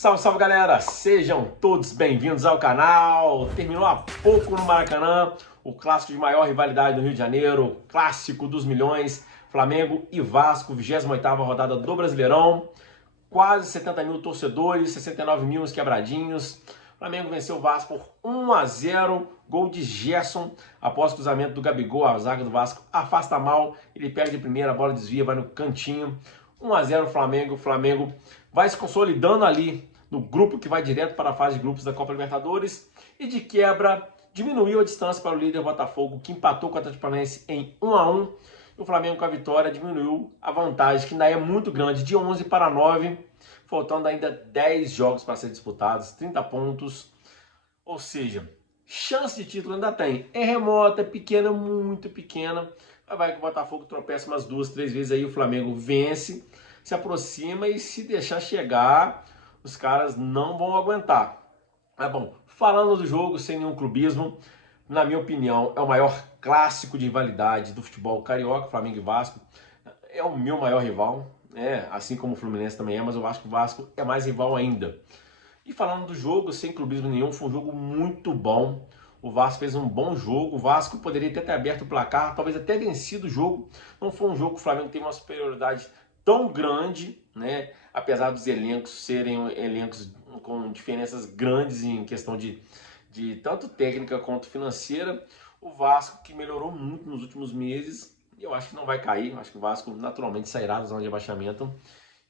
Salve, salve galera! Sejam todos bem-vindos ao canal. Terminou há pouco no Maracanã o clássico de maior rivalidade do Rio de Janeiro, clássico dos milhões, Flamengo e Vasco, 28ª rodada do Brasileirão. Quase 70 mil torcedores, 69 mil nos quebradinhos. O Flamengo venceu o Vasco por 1-0, gol de Gerson, após o cruzamento do Gabigol, a zaga do Vasco afasta mal, ele pega de primeira, a bola desvia, vai no cantinho. 1-0 Flamengo, o Flamengo vai se consolidando ali no grupo que vai direto para a fase de grupos da Copa Libertadores e de quebra diminuiu a distância para o líder Botafogo, que empatou com o Atlético Paranaense em 1-1. O Flamengo, com a vitória, diminuiu a vantagem, que ainda é muito grande, de 11 para 9, faltando ainda 10 jogos para ser disputados, 30 pontos, ou seja, chance de título ainda tem. É remota, é pequena, muito pequena, mas vai que o Botafogo tropeça umas 2, 3 vezes aí, o Flamengo vence, se aproxima e se deixar chegar, os caras não vão aguentar. Mas bom, falando do jogo, sem nenhum clubismo, na minha opinião, é o maior clássico de rivalidade do futebol carioca, Flamengo e Vasco. É o meu maior rival, assim como o Fluminense também é, mas eu acho que o Vasco é mais rival ainda. E falando do jogo, sem clubismo nenhum, foi um jogo muito bom. O Vasco fez um bom jogo, o Vasco poderia ter aberto o placar, talvez até vencido o jogo. Não foi um jogo que o Flamengo teve uma superioridade tão grande, né? Apesar dos elencos serem elencos com diferenças grandes em questão de tanto técnica quanto financeira, o Vasco que melhorou muito nos últimos meses, e eu acho que não vai cair, eu acho que o Vasco naturalmente sairá da zona de abaixamento,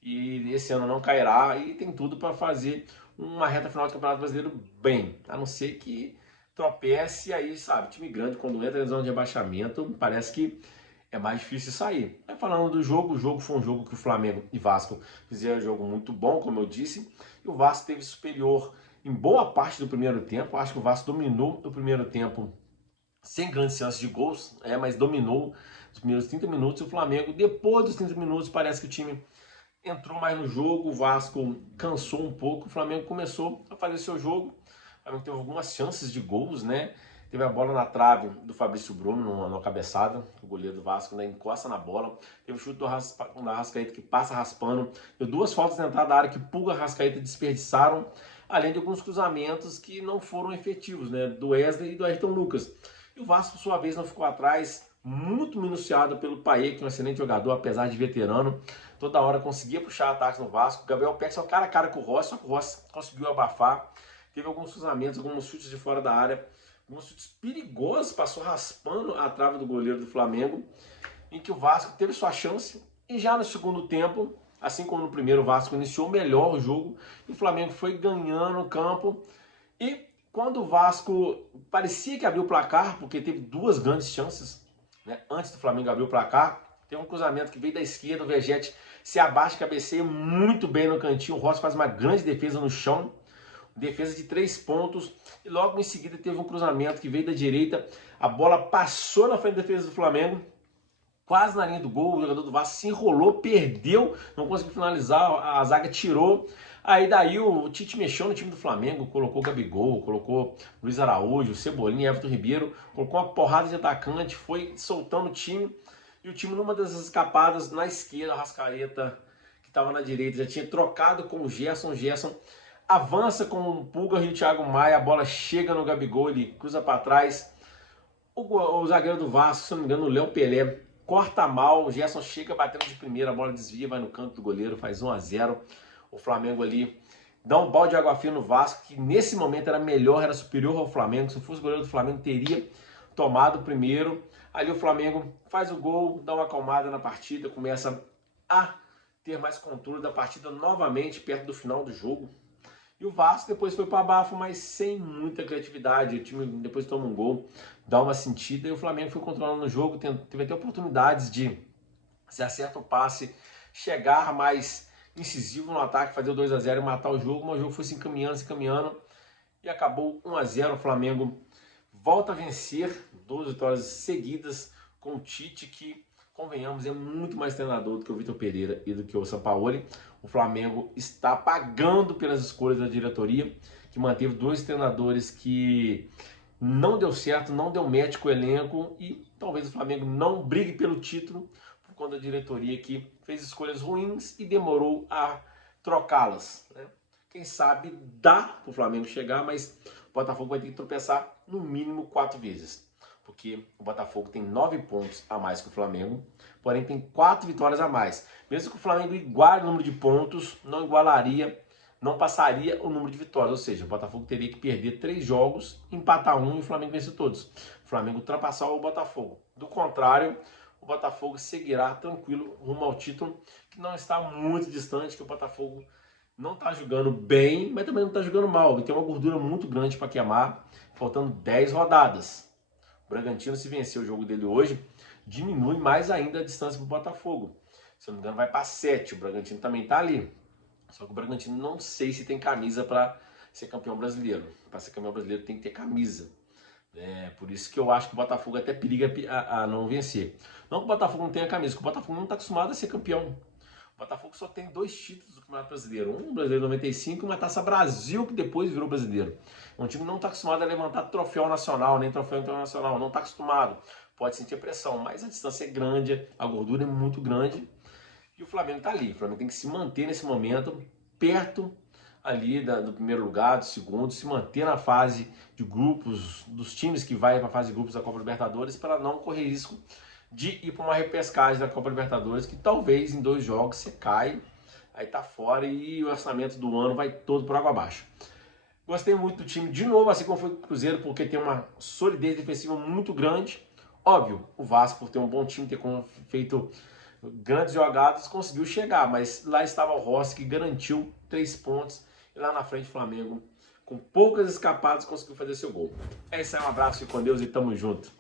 e esse ano não cairá, e tem tudo para fazer uma reta final de Campeonato Brasileiro bem, a não ser que tropece aí, sabe, time grande quando entra na zona de abaixamento, parece que é mais difícil sair. Aí falando do jogo, o jogo foi um jogo que o Flamengo e Vasco fizeram um jogo muito bom, como eu disse, e o Vasco teve superior em boa parte do primeiro tempo. Acho que o Vasco dominou o primeiro tempo sem grandes chances de gols, mas dominou os primeiros 30 minutos. E o Flamengo, depois dos 30 minutos, parece que o time entrou mais no jogo, o Vasco cansou um pouco, o Flamengo começou a fazer seu jogo. O Flamengo teve algumas chances de gols, né? Teve a bola na trave do Fabrício Bruno, numa cabeçada, o goleiro do Vasco ainda encosta na bola. Teve o chute do Arrascaeta que passa raspando. Deu duas faltas na entrada da área que Pulga e Arrascaeta desperdiçaram, além de alguns cruzamentos que não foram efetivos, né? Do Wesley e do Ayrton Lucas. E o Vasco, por sua vez, não ficou atrás, muito minuciado pelo Payet, que é um excelente jogador, apesar de veterano. Toda hora conseguia puxar ataques no Vasco. O Gabriel Peck só cara a cara com o Rossi, só que o Rossi conseguiu abafar. Teve alguns cruzamentos, alguns chutes de fora da área, alguns chutes perigosos, passou raspando a trave do goleiro do Flamengo, em que o Vasco teve sua chance. E já no segundo tempo, assim como no primeiro, o Vasco iniciou melhor o jogo e o Flamengo foi ganhando o campo. E quando o Vasco parecia que abriu o placar, porque teve duas grandes chances, né, antes do Flamengo abrir o placar, tem um cruzamento que veio da esquerda, o Vegete se abaixa, cabeceia muito bem no cantinho, o Rossi faz uma grande defesa no chão, defesa de 3 pontos, e logo em seguida teve um cruzamento que veio da direita, a bola passou na frente da defesa do Flamengo, quase na linha do gol, o jogador do Vasco se enrolou, perdeu, não conseguiu finalizar, a zaga tirou. Aí daí o Tite mexeu no time do Flamengo, colocou Gabigol, colocou Luiz Araújo, Cebolinha, Everton Ribeiro, colocou uma porrada de atacante, foi soltando o time, e o time numa dessas escapadas na esquerda, a Arrascaeta, que estava na direita, já tinha trocado com o Gerson avança com o Pulga e o Thiago Maia, a bola chega no Gabigol, ele cruza para trás, o zagueiro do Vasco, se não me engano, o Léo Pelé, corta mal, o Gerson chega batendo de primeira, a bola desvia, vai no canto do goleiro, faz 1-0. O Flamengo ali dá um balde de água fria no Vasco, que nesse momento era melhor, era superior ao Flamengo. Se fosse o goleiro do Flamengo, teria tomado o primeiro. Ali o Flamengo faz o gol, dá uma acalmada na partida, começa a ter mais controle da partida novamente, perto do final do jogo. E o Vasco depois foi para abafo, mas sem muita criatividade. O time depois toma um gol, dá uma sentida, e o Flamengo foi controlando o jogo, teve até oportunidades de, se acerta o passe, chegar mais incisivo no ataque, fazer o 2-0 e matar o jogo, mas o jogo foi se encaminhando, e acabou 1-0. O Flamengo volta a vencer 2 vitórias seguidas com o Tite, que, convenhamos, é muito mais treinador do que o Vitor Pereira e do que o Sampaoli. O Flamengo está pagando pelas escolhas da diretoria, que manteve 2 treinadores que não deu certo, não deu match com o elenco, e talvez o Flamengo não brigue pelo título por conta da diretoria que fez escolhas ruins e demorou a trocá-las, né? Quem sabe dá para o Flamengo chegar, mas o Botafogo vai ter que tropeçar no mínimo 4 vezes. Porque o Botafogo tem 9 pontos a mais que o Flamengo, porém tem 4 vitórias a mais. Mesmo que o Flamengo iguale o número de pontos, não igualaria, não passaria o número de vitórias. Ou seja, o Botafogo teria que perder 3 jogos, empatar um e o Flamengo vencer todos. O Flamengo ultrapassar o Botafogo. Do contrário, o Botafogo seguirá tranquilo rumo ao título, que não está muito distante, que o Botafogo não está jogando bem, mas também não está jogando mal. E tem uma gordura muito grande para queimar, faltando 10 rodadas. O Bragantino, se vencer o jogo dele hoje, diminui mais ainda a distância para o Botafogo. Se eu não me engano, vai para 7. O Bragantino também está ali. Só que o Bragantino não sei se tem camisa para ser campeão brasileiro. Para ser campeão brasileiro tem que ter camisa. Por isso que eu acho que o Botafogo até periga a não vencer. Não que o Botafogo não tenha camisa, porque o Botafogo não está acostumado a ser campeão. O Botafogo só tem 2 títulos do Campeonato Brasileiro. Um brasileiro 95 e uma Taça Brasil, que depois virou brasileiro. É um time que não está acostumado a levantar troféu nacional, nem troféu internacional. Não está acostumado. Pode sentir pressão, mas a distância é grande, a gordura é muito grande. E o Flamengo está ali. O Flamengo tem que se manter nesse momento perto ali do primeiro lugar, do segundo, se manter na fase de grupos, dos times que vai para a fase de grupos da Copa Libertadores, para não correr risco de ir para uma repescagem da Copa Libertadores, que talvez em 2 jogos você cai, aí tá fora e o orçamento do ano vai todo por água abaixo. Gostei muito do time de novo, assim como foi o Cruzeiro, porque tem uma solidez defensiva muito grande. Óbvio, o Vasco, por ter um bom time, ter feito grandes jogadas, conseguiu chegar, mas lá estava o Rossi, que garantiu 3 pontos, e lá na frente o Flamengo, com poucas escapadas, conseguiu fazer seu gol. É isso aí, um abraço, fique com Deus e tamo junto.